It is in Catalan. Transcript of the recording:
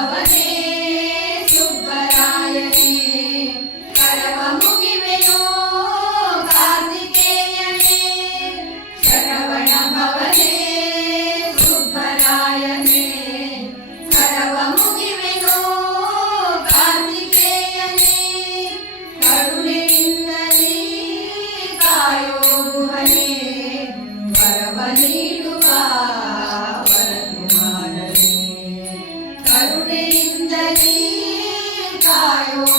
भवने I